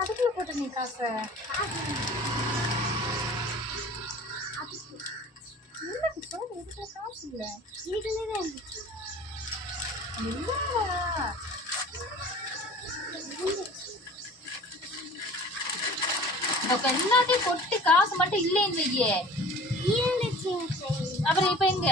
அதுக்குள்ள போட்ட நீ காசு காசு இல்ல எல்லாத்தையும் கொட்டு காசு மட்டும் இல்லைன்னு வையே. அப்புறம் இப்ப எங்க